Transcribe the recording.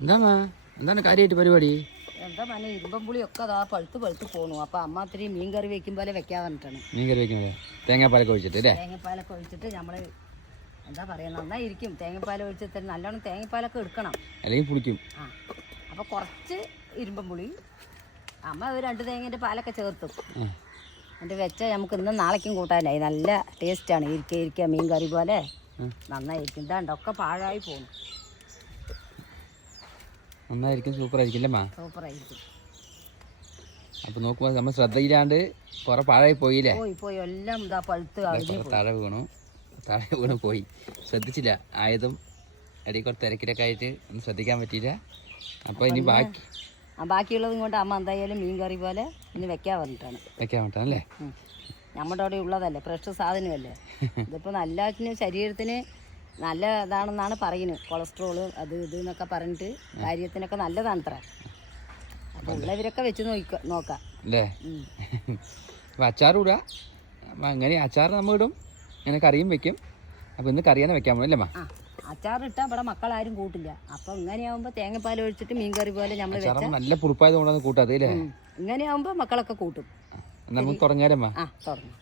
എന്താ എന്താണ് കാര്യമായിട്ട് പരിപാടി? എന്താ മന ഇരുമ്പമ്പുളിയൊക്കെ അതാ പഴുത്ത് പഴുത്ത് പോണു. അപ്പൊ അമ്മ ഇത്തിരി മീൻ കറി വെക്കും പോലെ വെക്കാൻ പറഞ്ഞിട്ടാണ്. മീൻ കറി വെക്കുന്നത് തേങ്ങാപ്പാലൊക്കെ ഒഴിച്ചിട്ട് അല്ലേ? തേങ്ങപ്പാലൊക്കെ ഒഴിച്ചിട്ട് നമ്മൾ എന്താ പറയാ നന്നായിരിക്കും. തേങ്ങാപ്പാൽ ഒഴിച്ചിട്ട് നല്ലോണം തേങ്ങാപ്പാലൊക്കെ എടുക്കണം. അല്ലെങ്കിൽ പുളിക്കും. ആ. അപ്പൊ കുറച്ച് ഇരുമ്പമ്പുളി അമ്മ ഒരു രണ്ട് തേങ്ങേന്റെ പാലൊക്കെ ചേർത്തും. എന്നിട്ട് വെച്ചാൽ നമുക്ക് ഇന്നും നാളേക്കും കൂട്ടാനായി. നല്ല ടേസ്റ്റാണ് ഇരിക്ക ഇരിക്കുക മീൻ കറി പോലെ. നന്നായിരിക്കും. ഇതാണ്ട് ഒക്കെ പാഴായി പോകുന്നു നന്നായിരിക്കും സൂപ്പർ ആയിരിക്കും അല്ലേ മാ നോക്കുമ്പോ അപ്പോൾ നോക്കുമ്പോൾ നമ്മൾ ശ്രദ്ധയില്ലാണ്ട് കുറെ പാഴായി പോയില്ലേ? പോയി എല്ലാം ഇതാ പഴുത്ത് താഴെ വീണു. താഴെ വീണു പോയി. ശ്രദ്ധിച്ചില്ല ആയതും ഇടയിൽ കുറച്ച് തിരക്കിലൊക്കെ ആയിട്ട് ഒന്നും ശ്രദ്ധിക്കാൻ പറ്റിയില്ല. അപ്പൊ ഇനി ബാക്കി ബാക്കിയുള്ളത് കൊണ്ട് അമ്മ എന്തായാലും മീൻ കറി പോലെ ഇന്ന് വെക്കാൻ പറഞ്ഞിട്ടാണ് വെക്കാൻ പറഞ്ഞിട്ടാണല്ലേ. നമ്മുടെ അവിടെ ഉള്ളതല്ലേ ഫ്രഷ് സാധനമല്ലേ? ഇതിപ്പോൾ എല്ലാറ്റിനും ശരീരത്തിന് നല്ല ഇതാണെന്നാണ് പറയുന്നത്. കൊളസ്ട്രോൾ അത് ഇത് എന്നൊക്കെ പറഞ്ഞിട്ട് കാര്യത്തിനൊക്കെ നല്ലതാണ് അത്ര അപ്പോൾ ഉള്ളവരൊക്കെ വെച്ച് നോക്ക നോക്കാം. അല്ലേ? അച്ചാർ ഇടുക. അപ്പം അങ്ങനെ അച്ചാർ നമ്മൾ ഇടും. ഇങ്ങനെ കറിയും വെക്കും. അപ്പോൾ ഇന്ന് കറിയാണ് വെക്കാൻ പോകും അല്ലേ ഇട്ടാ ആ അച്ചാറിട്ടാൽ ഇവിടെ മക്കളാരും കൂട്ടില്ല. അപ്പൊ ഇങ്ങനെയാവുമ്പോ തേങ്ങാപ്പാൽ ഒഴിച്ചിട്ട് മീൻ കറി പോലെ നമ്മൾ അച്ചാർ നല്ല പുറപ്പായത് കൊണ്ടാണ് കൂട്ടാതെ ഇങ്ങനെയാവുമ്പോ മക്കളൊക്കെ കൂട്ടും. നമുക്ക് തുടങ്ങിയാലേ ആ തുറന്നു